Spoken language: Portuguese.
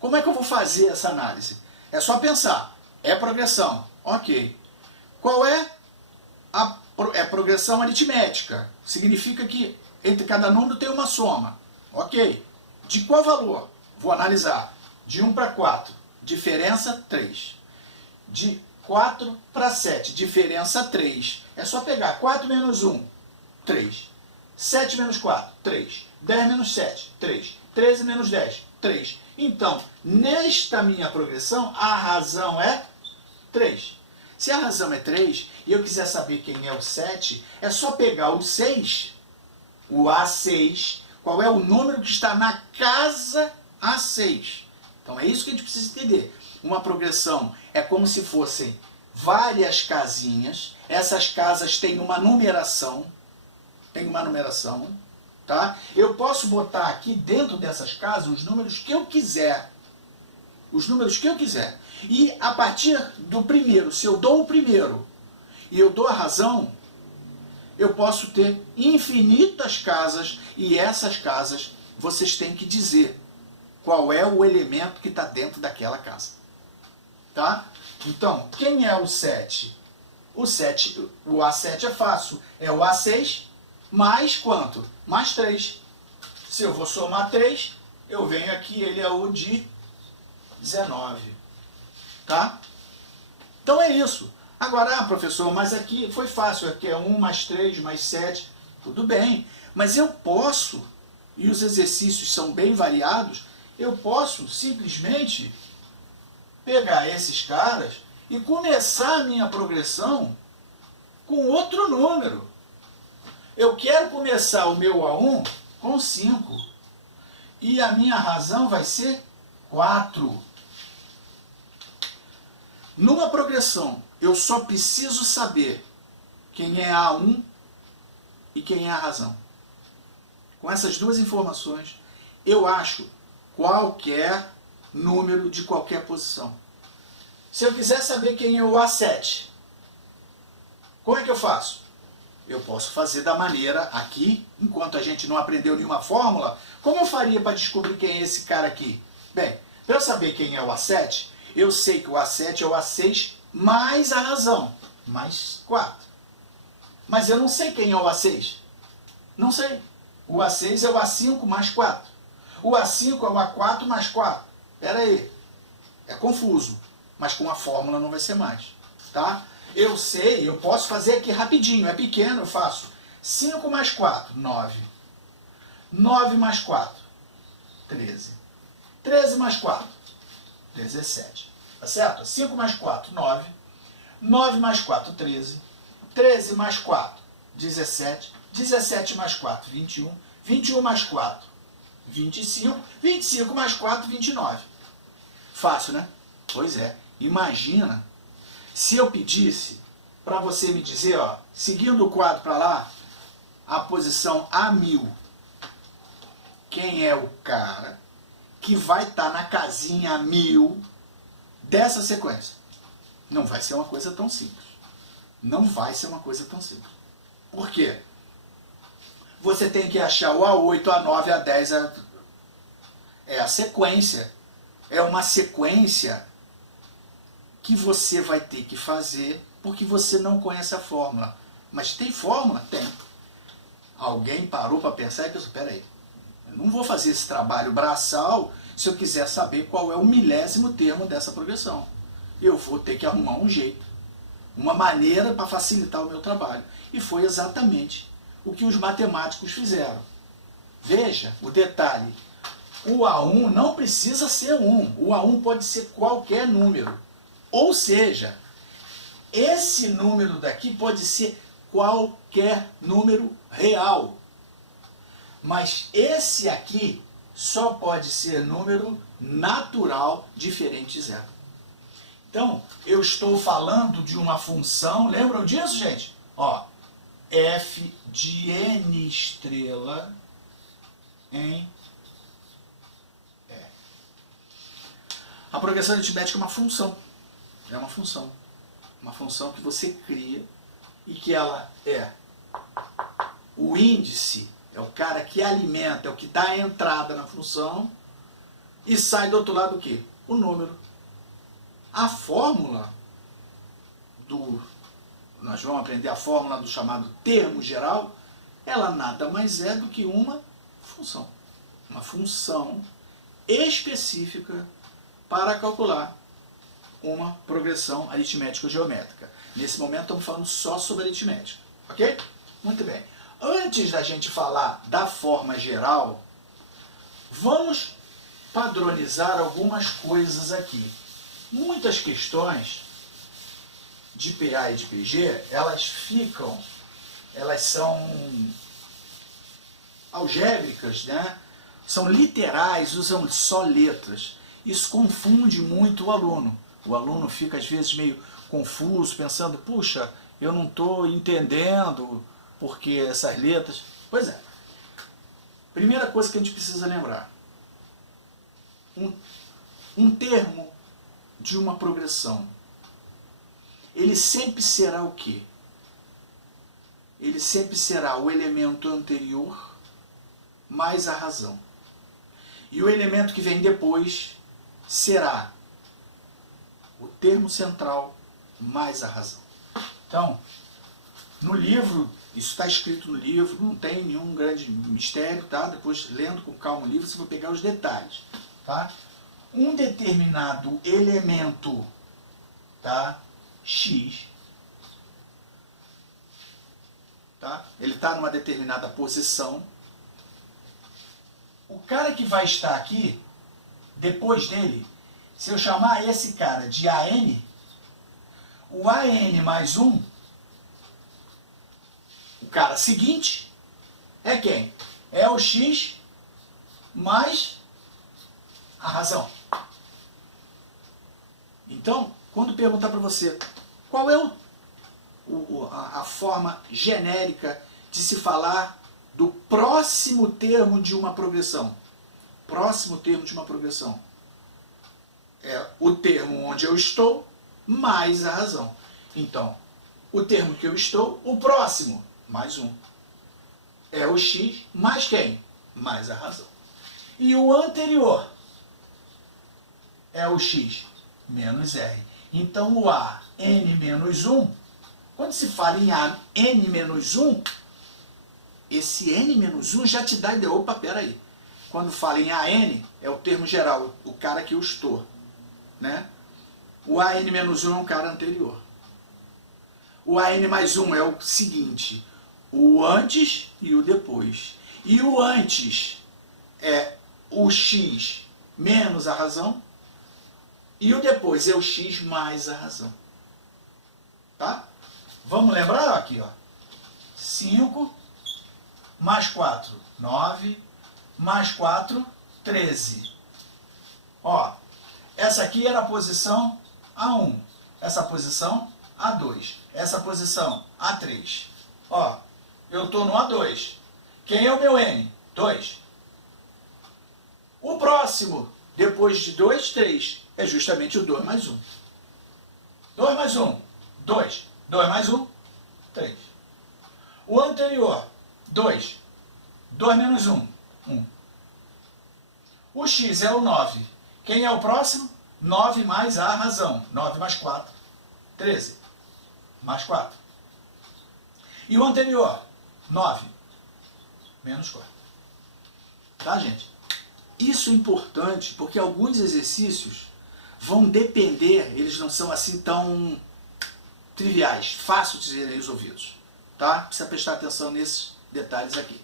Como é que eu vou fazer essa análise? É só pensar. É progressão. Ok. Qual é a progressão aritmética? Significa que entre cada número tem uma soma. Ok. De qual valor? Vou analisar. De 1 para 4, diferença 3. De 4 para 7, diferença 3. É só pegar 4 menos 1, 3. 7 menos 4, 3. 10 menos 7, 3. 13 menos 10, 3. Então, nesta minha progressão, a razão é 3. Se a razão é 3 e eu quiser saber quem é o 7, é só pegar o 6, o A6, qual é o número que está na casa A6. Então é isso que a gente precisa entender. Uma progressão é como se fossem várias casinhas, essas casas têm uma numeração, tá? Eu posso botar aqui dentro dessas casas os números que eu quiser. E a partir do primeiro, se eu dou o primeiro e eu dou a razão, eu posso ter infinitas casas e essas casas vocês têm que dizer qual é o elemento que está dentro daquela casa. Tá? Então, quem é o 7? O A7 é fácil. É o A6 mais quanto? Mais 3. Se eu vou somar 3, eu venho aqui, ele é o de 19. Tá? Então é isso. Agora, professor, mas aqui foi fácil. Aqui é 1 mais 3 mais 7. Tudo bem. Mas eu posso, e os exercícios são bem variados, eu posso simplesmente pegar esses caras e começar a minha progressão com outro número. Eu quero começar o meu A1 com 5. E a minha razão vai ser 4. Numa progressão, eu só preciso saber quem é A1 e quem é a razão. Com essas duas informações, eu acho qualquer número de qualquer posição. Se eu quiser saber quem é o A7, como é que eu faço? Eu posso fazer da maneira aqui, enquanto a gente não aprendeu nenhuma fórmula, como eu faria para descobrir quem é esse cara aqui? Bem, para eu saber quem é o A7, eu sei que o A7 é o A6 mais a razão, mais 4. Mas eu não sei quem é o A6. Não sei. O A6 é o A5 mais 4. O A5 é o A4 mais 4. Espera aí. É confuso. Mas com a fórmula não vai ser mais. Tá? Eu sei, eu posso fazer aqui rapidinho. É pequeno, eu faço. 5 mais 4, 9. 9 mais 4, 13. 13 mais 4, 17. Tá certo? 5 mais 4, 9. 9 mais 4, 13. 13 mais 4, 17. 17 mais 4, 21. 21 mais 4, 25. 25 mais 4, 29. Fácil, né? Pois é. Imagina se eu pedisse para você me dizer, ó, seguindo o quadro para lá, a posição A1000. Quem é o cara que vai estar na casinha 1000 dessa sequência? Não vai ser uma coisa tão simples. Não vai ser uma coisa tão simples. Por quê? Você tem que achar o A8, A9, A10, é a sequência. É uma sequência que você vai ter que fazer porque você não conhece a fórmula. Mas tem fórmula? Tem. Alguém parou para pensar e pensou, espera aí, eu não vou fazer esse trabalho braçal se eu quiser saber qual é o milésimo termo dessa progressão. Eu vou ter que arrumar um jeito, uma maneira para facilitar o meu trabalho. E foi exatamente o que os matemáticos fizeram. Veja o detalhe. O A1 não precisa ser 1. O A1 pode ser qualquer número. Ou seja, esse número daqui pode ser qualquer número real. Mas esse aqui só pode ser número natural diferente de zero. Então, eu estou falando de uma função, lembram disso, gente? Ó, f de n estrela em E. A progressão aritmética é uma função. É uma função. Uma função que você cria e que ela é o índice, é o cara que alimenta, é o que dá a entrada na função, e sai do outro lado o quê? O número. A fórmula nós vamos aprender a fórmula do chamado termo geral, ela nada mais é do que uma função. Uma função específica para calcular uma progressão aritmético-geométrica. Nesse momento estamos falando só sobre aritmética, ok? Muito bem. Antes da gente falar da forma geral, vamos padronizar algumas coisas aqui. Muitas questões de PA e de PG, elas são algébricas, né? São literais, usam só letras. Isso confunde muito o aluno. O aluno fica às vezes meio confuso, pensando, puxa, eu não estou entendendo porque essas letras... Pois é. Primeira coisa que a gente precisa lembrar. Um termo de uma progressão, ele sempre será o quê? Ele sempre será o elemento anterior mais a razão. E o elemento que vem depois será o termo central mais a razão. Então, no livro, isso está escrito no livro, não tem nenhum grande mistério, tá? Depois, lendo com calma o livro, você vai pegar os detalhes, tá? Um determinado elemento, tá? X, tá? Ele está numa determinada posição. O cara que vai estar aqui, depois dele, se eu chamar esse cara de AN, o AN mais 1, o cara seguinte, é quem? É o X mais a razão. Então, quando perguntar para você qual é a forma genérica de se falar do próximo termo de uma progressão. Próximo termo de uma progressão. É o termo onde eu estou mais a razão. Então, o termo que eu estou, o próximo, mais 1. É o X mais quem? Mais a razão. E o anterior é o X menos R. Então, o A, N menos 1, quando se fala em A, N menos 1, esse N menos 1 já te dá ideia. Opa, peraí. Quando fala em AN, é o termo geral, o cara que eu estou, né? O AN menos 1 é um cara anterior. O AN mais 1 é o seguinte, o antes e o depois. E o antes é o X menos a razão, e o depois é o X mais a razão. Tá? Vamos lembrar aqui, ó. 5 mais 4, 9, mais 4, 13. Ó, essa aqui era a posição A1, essa posição A2, essa posição A3. Ó, eu estou no A2. Quem é o meu N? 2. O próximo, depois de 2, 3, é justamente o 2 mais 1. 2 mais 1, 2. 2 mais 1, 3. O anterior, 2. 2 menos 1, 1. O X é o 9. Quem é o próximo? 9 mais a razão. 9 mais 4, 13. Mais 4. E o anterior? 9 menos 4. Tá, gente? Isso é importante porque alguns exercícios vão depender, eles não são assim tão triviais, fáceis de serem resolvidos. Tá? Precisa prestar atenção nesses detalhes aqui.